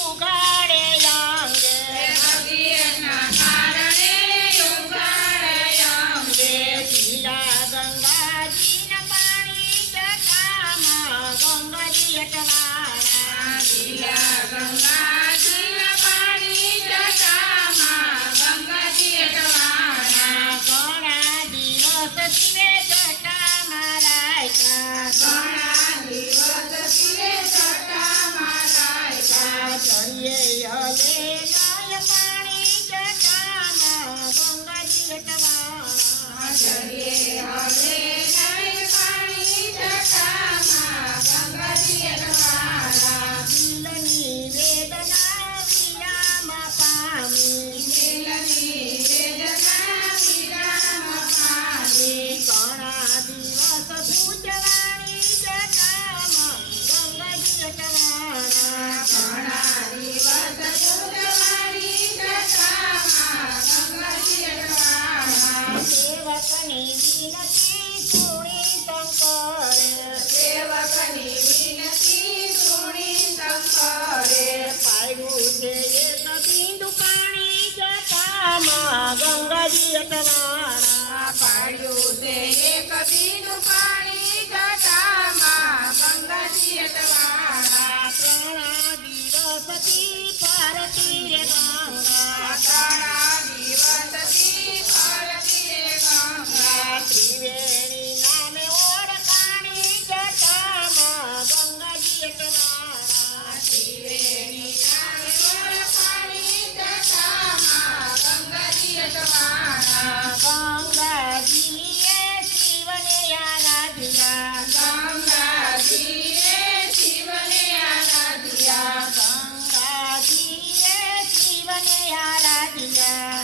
ઉઘાડે અંગે ભગીરથના કારણે ઉઘાડે અંગે લીલા ગંગાજીના પાણી જટામાં ગંગાજી અટવાણા લીલા ગંગાજીના પાણી જટામાં ગંગાજી અટવાણા ઘણા દિવસ શિવે જટામાં રાખ્યા ઘણા દિવસ શિવે જટામાં રાખ્યા ચડીએ હલે નય પાણી જટામાં ગંગાજી અટવાણા ચડીએ હવે નય પાણી જટામાં ગંગાજી અટવાણા દિલની વેદના વિરામ પામી દિલની વેદના વિરામ પામી ઘણા દિવસ પૂજવાણી જટામાં ગંગાજી અટવાણા ઘણા દિવસ પૂજવાની જટામાં ગંગાજી અટવાણા સેવકની વિનતી સુણી શંકરે સેવકની વિનતી સુણી શંકરે પાડ્યું છે એક બિંદુ પાણી જટામાં ગંગાજી અટવાણા પાડ્યું છે એક બીજું પાણી જટામાં ગંગાજી અટવાણા ત્રણા દિવસથી ફરતી રે ગંગા ઘણા દિવસથી ફરતી રે ગંગા ત્રિવેણી નામે ઓળખાણી જટામાં ગંગાજી અટવાણા ત્રિવેણી નામે ઓળખાણી જટામાં ગંગાજી અટવાણા ગંગાજીએ શિવને આરાધ્યા ગંગાજીએ શિવને આરાધ્યા ગંગાજીએ શિવને આરાધ્યા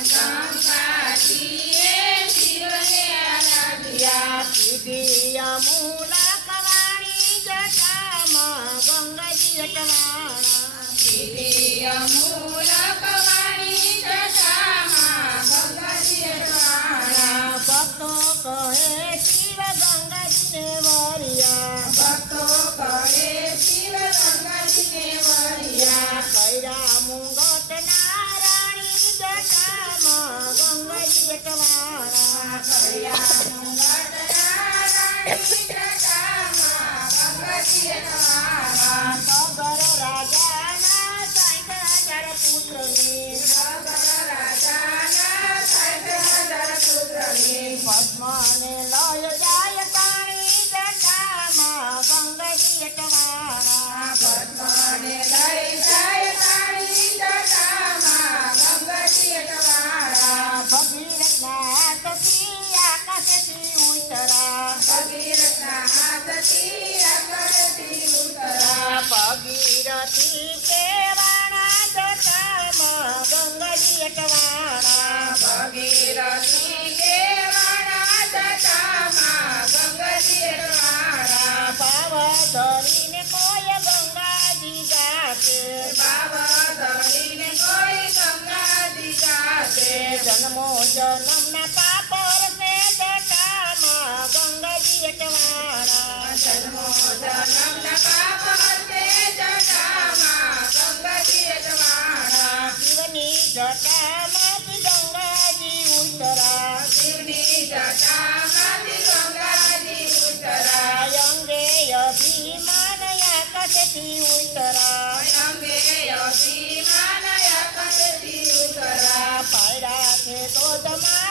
ગંગાજીએ શિવને આરાધ્યા કીધી અમૂલા કવાણી જટામાં ગંગાજી અટવાણા કીધી અમૂલ કવાણી જટામાં ગંગાજી અટવાણા ભક્તો કહે શિવ ગંગાજીને વરિયા ભક્તો કહે શિવ ગંગાજીને વરિયા કૈરા મુંગટ નારાયણી જટામાં ગંગાજી અટવાણા કયા મુંગટ નારાયણી જટામાં ગંગાજી અટવાણા સગર રાજાના 60,000 પુત્રની સગર રાજાના 60,000 પુત્રની પદ્મને લય જાય પાણી જટામાં ગંગાજી અટવાણા પદ્મને લઈ જાય પાણી જટામાં ગંગાજી અટવાણા ભગીરથના હાથથી આકાશથી ઉતરા ભગીરથના હાથથી આકાશથી ઉતરા ભગીરથી કેવાણા જટામાં ગંગાજી અટવાણા ભગીરથી કેવાણા જટામાં ગંગાજી અટવાણા ભાવ ધરીને કોઈ ગંગાજી ગાતે ભાવ ધરીને કોઈ ગંગાજી ગાતે જન્મો જન્મના પાપ હરશે જટામાં ગંગાજી અટવાણા જન્મો જન્મના પાપ હરશે જટામાં ગંગાજી અટવાણા શિવની જટામાંથી ગંગાજી ઉતરા શિવની જટામાંથી ગંગાજી ઉતરા અંગે અભિમાન આકાશથી ઉતરા અંગે અભિમાન આકાશથી ઉતરા પાયરા છે તો જમા